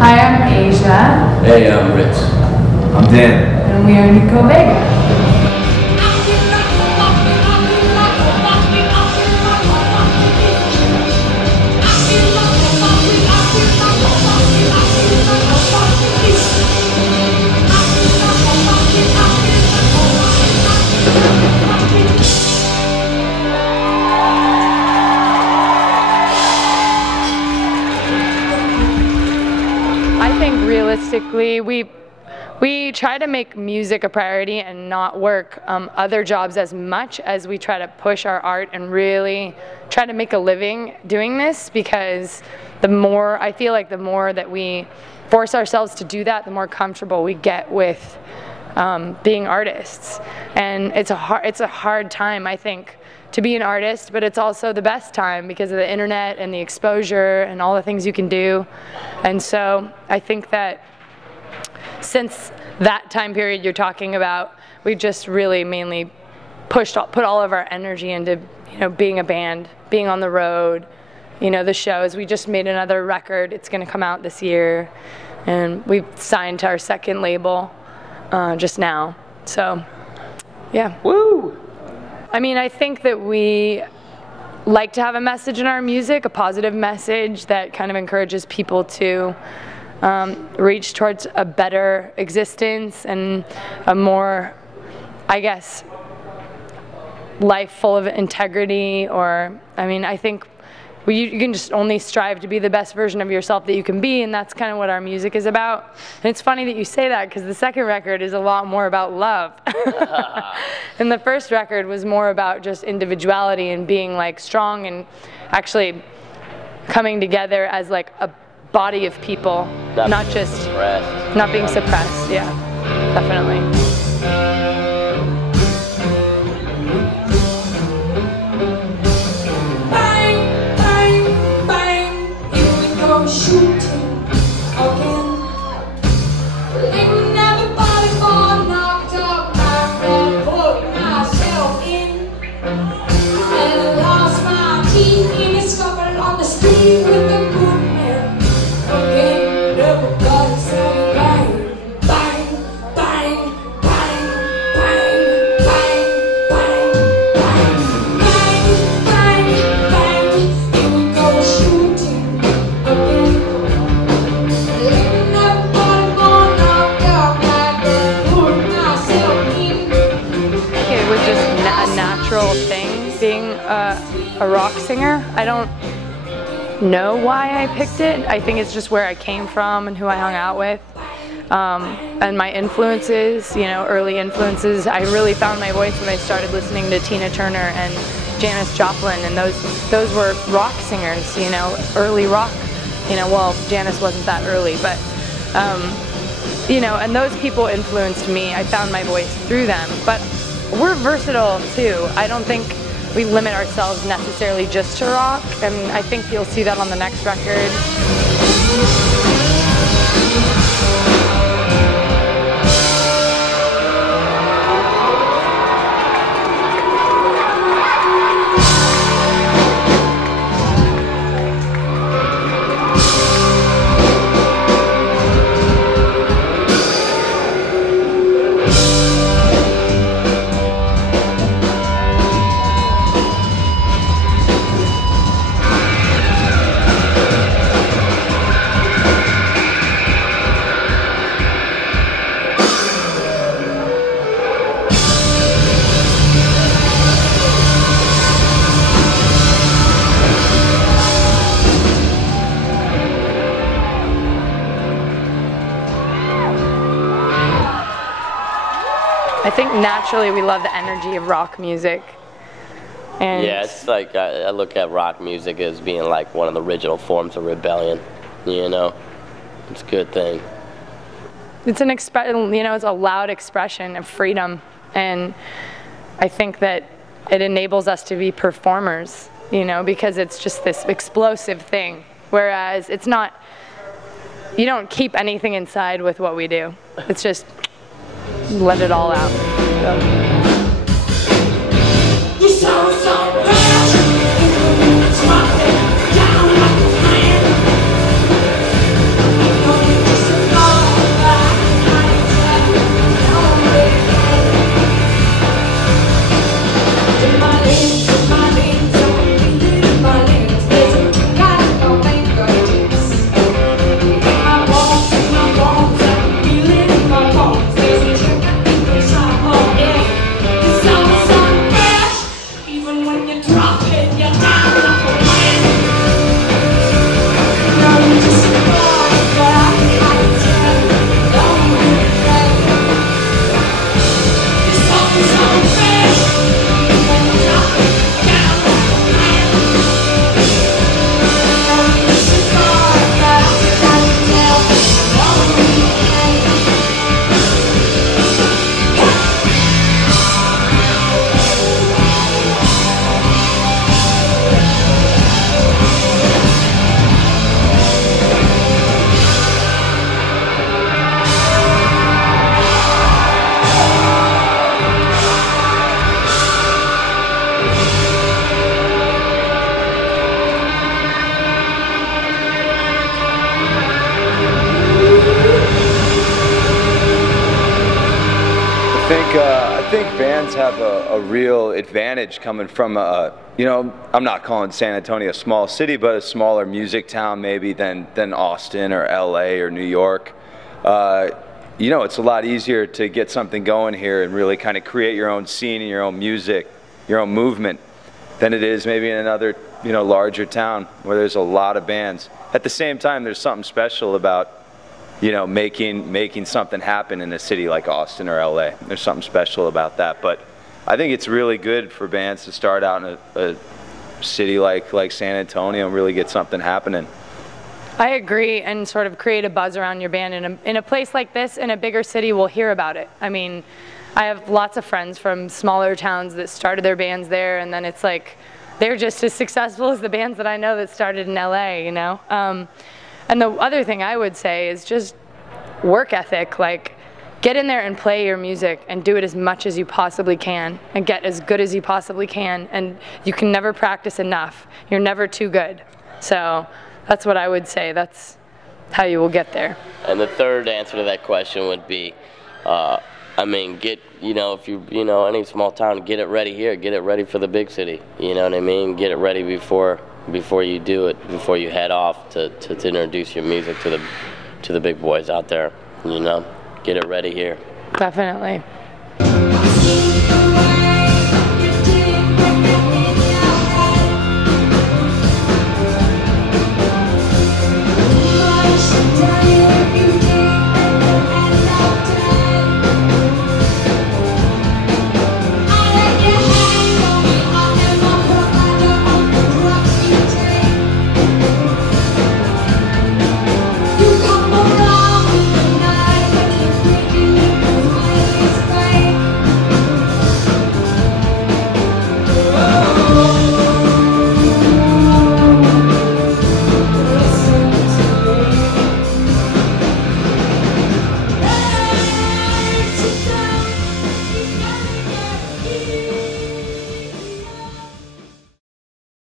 Hi, I'm Asia. Hey, I'm Rich. I'm Dan. And we are Nico Vega. I think realistically, we try to make music a priority and not work other jobs as much as we try to push our art and really try to make a living doing this, because I feel like the more that we force ourselves to do that, the more comfortable we get with being artists. And it's a hard time, I think, to be an artist, but it's also the best time because of the internet and the exposure and all the things you can do. And so I think that since that time period you're talking about, we just really mainly put all of our energy into, being a band, being on the road, the shows. We just made another record. It's going to come out this year, and we've signed to our second label just now. So, yeah. Woo! I mean, I think that we like to have a message in our music, a positive message that kind of encourages people to reach towards a better existence and a more, I guess, life full of integrity. Or, I mean, I think you can just only strive to be the best version of yourself that you can be, and that's kind of what our music is about. And it's funny that you say that, because the second record is a lot more about love. And the first record was more about just individuality and being like strong and actually coming together as like a body of people, not just suppressed. Not being suppressed. Yeah, definitely. Shooting again. Leaving everybody for knocked up. I put myself in, and I lost my teeth in a scuffle on the street with the good man. Again, everybody said bang, bang, bang, bang, bang, bang, bang, bang, bang, bang. Here we go shooting again. It was just a natural thing being a rock singer. I don't know why I picked it. I think it's just where I came from and who I hung out with. And my influences, early influences. I really found my voice when I started listening to Tina Turner and Janis Joplin, and those were rock singers, early rock. Well, Janis wasn't that early, but and those people influenced me. I found my voice through them. But we're versatile too. I don't think we limit ourselves necessarily just to rock, and I think you'll see that on the next record. I think naturally we love the energy of rock music. And yeah, it's like I look at rock music as being like one of the original forms of rebellion. It's a good thing. It's an it's a loud expression of freedom, and I think that it enables us to be performers, because it's just this explosive thing. Whereas it's not, you don't keep anything inside with what we do. It's just let it all out. You sound so bad. Down like a man. have a real advantage coming from you know, I'm not calling San Antonio a small city, but a smaller music town maybe than Austin or LA or New York. You know, it's a lot easier to get something going here and really kind of create your own scene and your own music, your own movement, than it is maybe in another, you know, larger town where there's a lot of bands. At the same time, there's something special about, you know, making something happen in a city like Austin or LA. There's something special about that. But I think it's really good for bands to start out in a city like San Antonio and really get something happening. I agree, and sort of create a buzz around your band. In a place like this, in a bigger city, we'll hear about it. I mean, I have lots of friends from smaller towns that started their bands there, and then it's like they're just as successful as the bands that I know that started in LA, you know? And the other thing I would say is just work ethic. Like, get in there and play your music and do it as much as you possibly can and get as good as you possibly can. And you can never practice enough. You're never too good. So that's what I would say. That's how you will get there. And the third answer to that question would be, I mean, you know, if you know, any small town, get it ready here. Get it ready for the big city. You know what I mean? Get it ready before you do it, before you head off to introduce your music to the big boys out there. You know, get it ready here. Definitely.